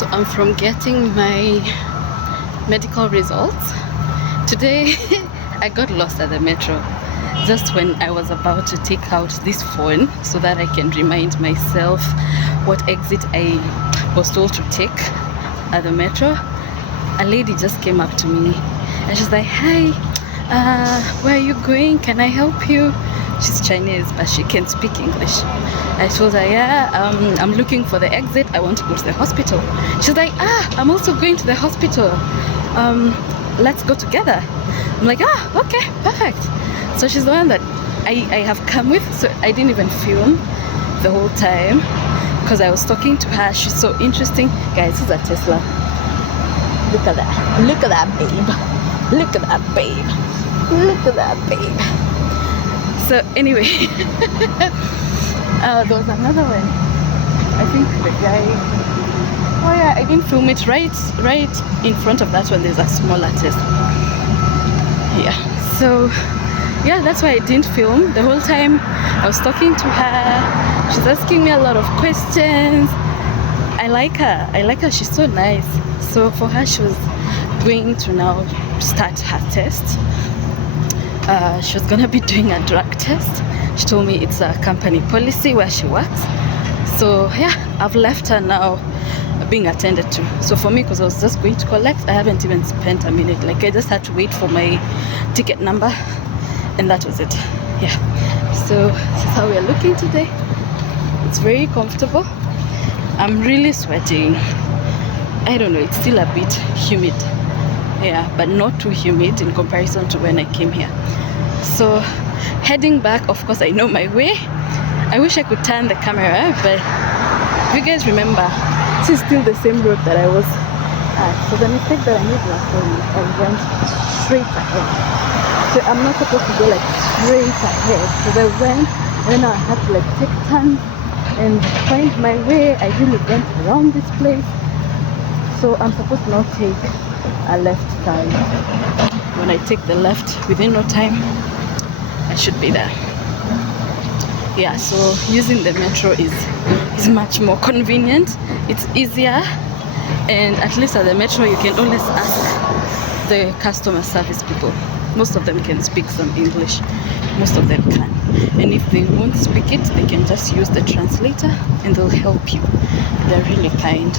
So I'm from getting my medical results. Today I got lost at the metro just when I was about to take out this phone so that I can remind myself what exit I was told to take at the metro. A lady just came up to me and she's like, "Hi, where are you going? Can I help you?" She's Chinese, but she can speak English. I told her, "Yeah, I'm looking for the exit. I want to go to the hospital." She's like, "I'm also going to the hospital. Let's go together." I'm like, okay, perfect. So she's the one that I have come with, so I didn't even film the whole time because I was talking to her. She's so interesting. Guys, this is a Tesla. Look at that. Look at that, babe. Look at that, babe. Look at that, babe. So anyway, there was another one. I think the guy, oh yeah, I didn't film it. Right in front of that one there's a smaller Tesla. Yeah, so yeah, that's why I didn't film the whole time. I was talking to her. She's asking me a lot of questions. I like her. She's so nice. So for her, she was going to now start her test. She was gonna be doing a drug test. She told me it's a company policy where she works. So yeah, I've left her now being attended to. So for me, because I was just going to collect, I haven't even spent a minute. Like, I just had to wait for my ticket number and that was it. Yeah, so this is how we are looking today. It's very comfortable. I'm really sweating. I don't know, it's still a bit humid. Yeah, but not too humid in comparison to when I came here. So heading back, of course I know my way. I wish I could turn the camera, but if you guys remember, this is still the same road that I was at. So the mistake that I made last time, I went straight ahead. So I'm not supposed to go like straight ahead, because I went and then I had to like take turns and find my way. I really went around this place. So I'm supposed to now take a left turn. When I take the left, within no time I should be there. Yeah, so using the metro is much more convenient. It's easier, and at least at the metro you can always ask the customer service people. Most of them can speak some English, most of them can, and if they won't speak it, they can just use the translator and they'll help you. They're really kind.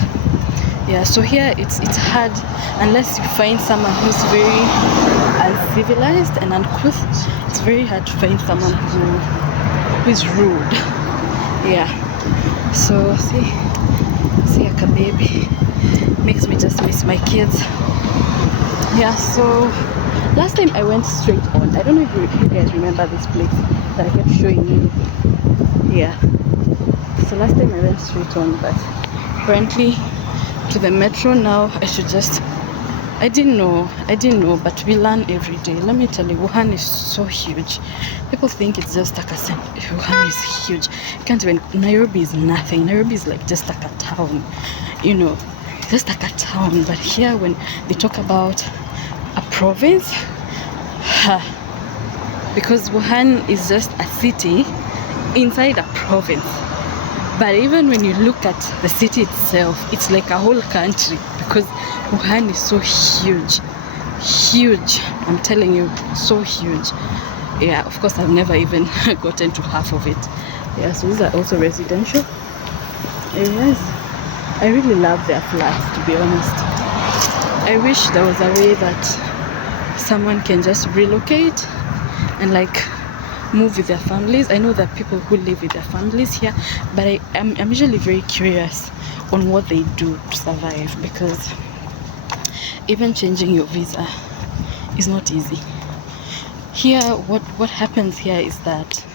Yeah, so here it's hard unless you find someone who's very uncivilized and uncouth. It's very hard to find someone who is rude. Yeah, so see like a baby makes me just miss my kids. Yeah, so last time I went straight on. I don't know if you guys remember this place that I kept showing you. Yeah, so last time I went straight on, but apparently to the metro now I should just, I didn't know, but we learn every day. Let me tell you, Wuhan is so huge. People think it's just like a city. Wuhan is huge. You can't even, Nairobi is nothing. Nairobi is like just like a town, you know, just like a town. But here when they talk about a province, because Wuhan is just a city inside a province. But even when you look at the city itself, it's like a whole country, because Wuhan is so huge. I'm telling you, so huge. Yeah, of course I've never even gotten to half of it. Yeah, so these are also residential areas. I really love their flats, to be honest. I wish there was a way that someone can just relocate and like move with their families. I know that people who live with their families here, but I'm usually very curious on what they do to survive, because even changing your visa is not easy. Here, what happens here is that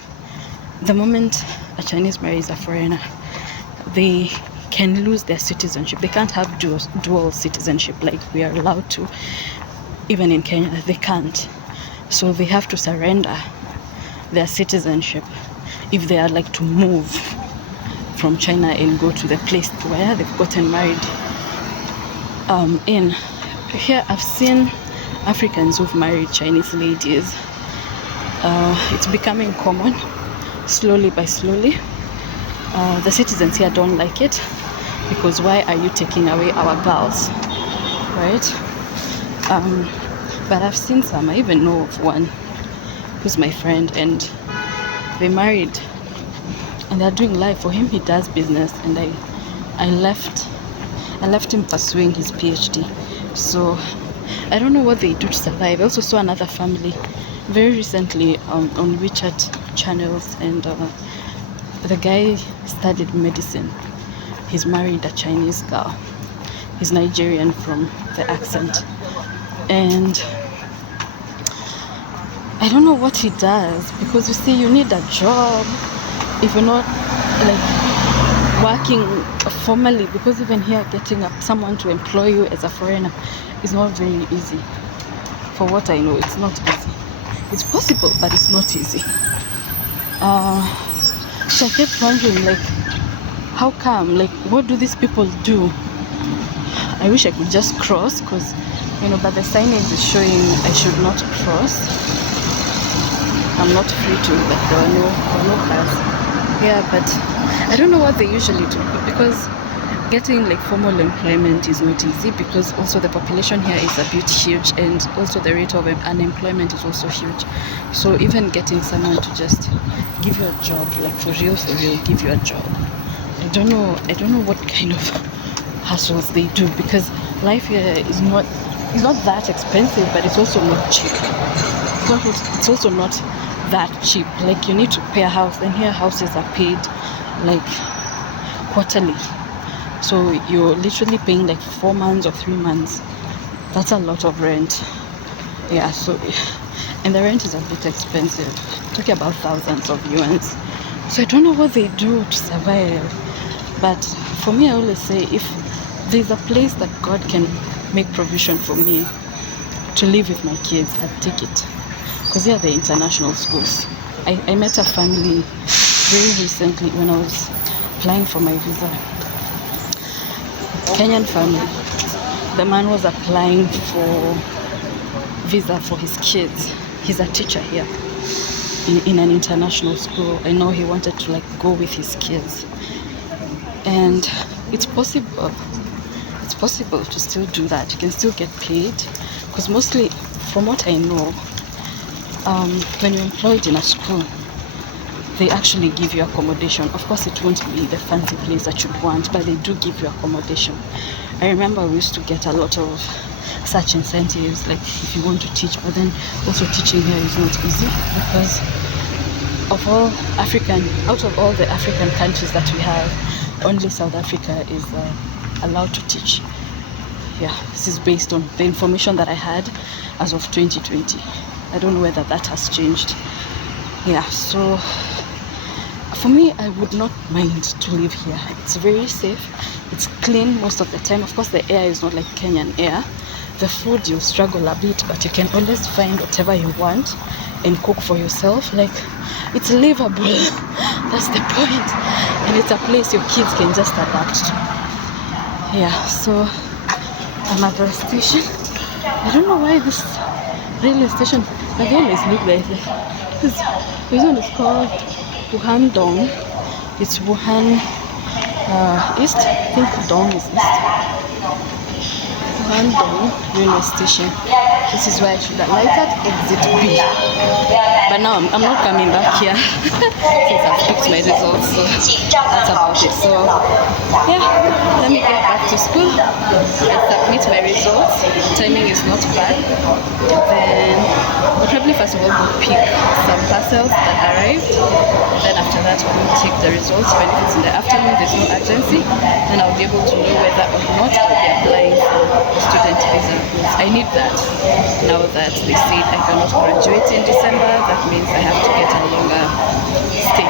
the moment a Chinese marries a foreigner, they can lose their citizenship. They can't have dual citizenship like we are allowed to. Even in Kenya, they can't. So they have to surrender their citizenship if they are like to move from China and go to the place where they've gotten married in. Here I've seen Africans who've married Chinese ladies. It's becoming common, slowly by slowly. The citizens here don't like it, because why are you taking away our girls, right? But I've seen some. I even know of one who's my friend, and they married and they're doing life. For him, he does business, and I left him pursuing his PhD. So I don't know what they do to survive. I also saw another family very recently on WeChat channels, and the guy studied medicine. He's married a Chinese girl. He's Nigerian from the accent, and I don't know what he does, because you see, you need a job if you're not like working formally, because even here getting someone to employ you as a foreigner is not very easy. For what I know, it's not easy. It's possible, but it's not easy. So I kept wondering, like, how come? Like, what do these people do? I wish I could just cross, because, but the signage is showing I should not cross. I'm not free to, but there are no cars. Yeah, but I don't know what they usually do, because getting like formal employment is not easy, because also the population here is a bit huge, and also the rate of unemployment is also huge. So even getting someone to just give you a job, like for real, give you a job, I don't know what kind of hassles they do, because life here is not that expensive, but it's also not cheap. It's also not that cheap. Like, you need to pay a house, and here houses are paid like quarterly. So you're literally paying like 4 months or 3 months. That's a lot of rent. Yeah, so, and the rent is a bit expensive. Talking about thousands of yuans. So I don't know what they do to survive. But for me, I always say, if there's a place that God can make provision for me to live with my kids, I'd take it. Because here they're international schools. I met a family very recently when I was applying for my visa. Kenyan family. The man was applying for visa for his kids. He's a teacher here in an international school. I know he wanted to like go with his kids, and it's possible to still do that. You can still get paid, because mostly, from what I know, when you're employed in a school, they actually give you accommodation. Of course, it won't be the fancy place that you'd want, but they do give you accommodation. I remember we used to get a lot of such incentives, like if you want to teach, but then also teaching here is not easy, because out of all the African countries that we have, only South Africa is allowed to teach. Yeah, this is based on the information that I had as of 2020. I don't know whether that has changed. Yeah, so for me, I would not mind to live here. It's very safe. It's clean most of the time. Of course, the air is not like Kenyan air. The food, you struggle a bit, but you can always find whatever you want and cook for yourself. Like, it's livable. That's the point. And it's a place your kids can just adapt to. Yeah, so another station. I don't know why this railway station, but they always look like this. This one is called Wuhan Dong. It's Wuhan East. I think Dong is East. Wuhan Dong railway station. This is where I should have lighted exit B. But now I'm not coming back here since I've picked my results. So that's about it. So yeah, let me get back to school and submit my results. Timing is not bad. Then we'll probably first of all go pick some parcels that arrived. Then after that we'll take the results. When it's in the afternoon, there's no urgency, then I'll be able to know whether or not I'll be applying for student visa. I need that now that they said I cannot graduate in December. That means I have to get a longer stay,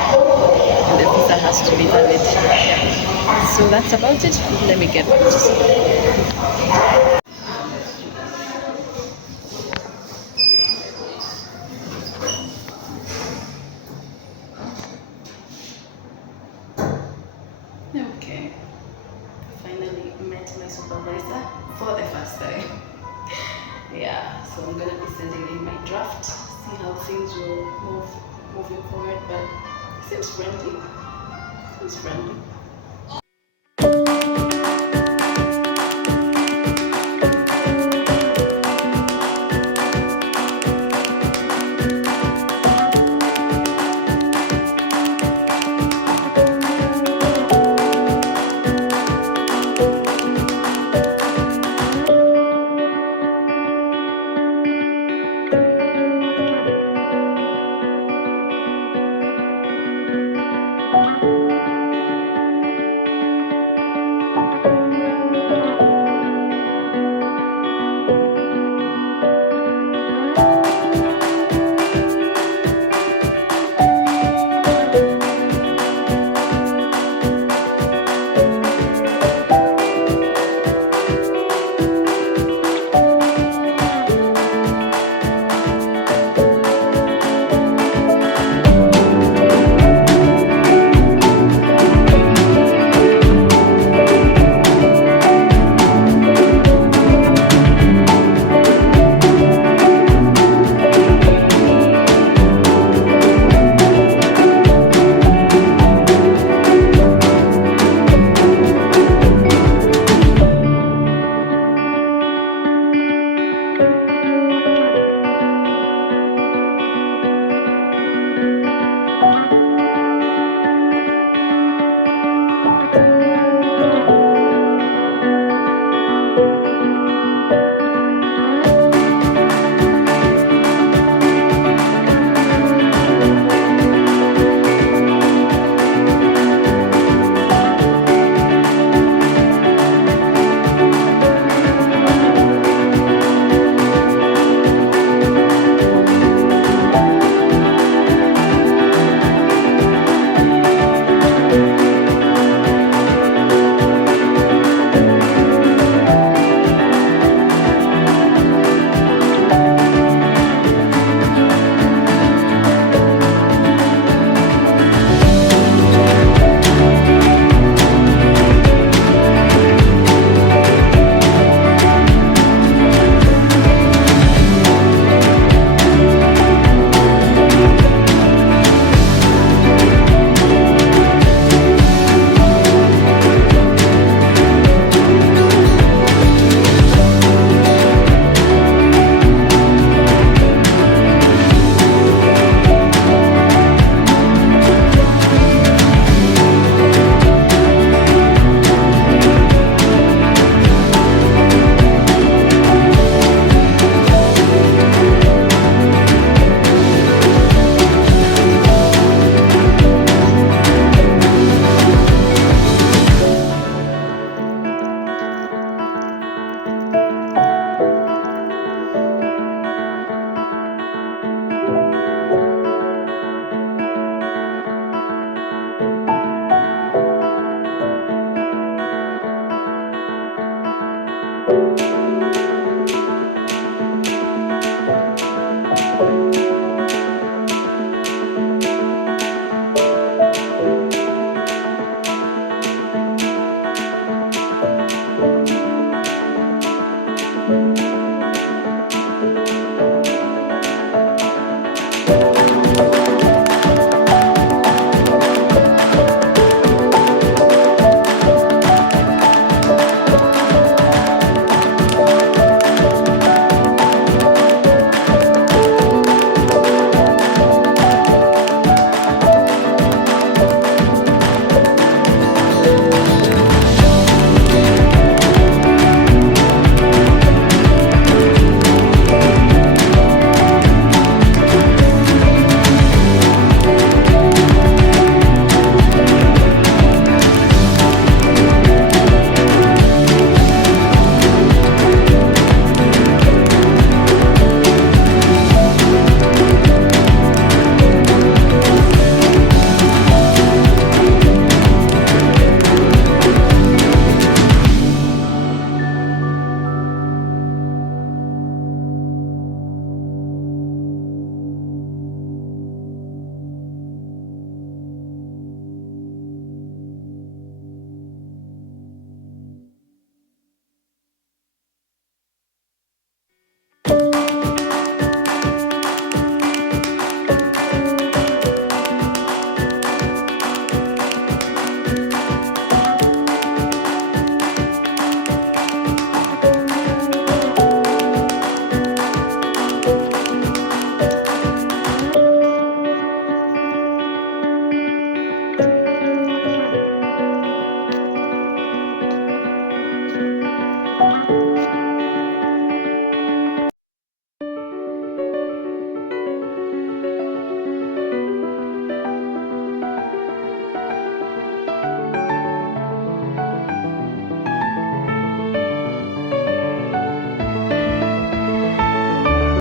and the visa has to be valid. Yeah. So that's about it. Let me get back to school. Okay, finally met my supervisor for the first time. Yeah, so I'm gonna be sending in my draft, see how things will move moving forward, but it seems friendly.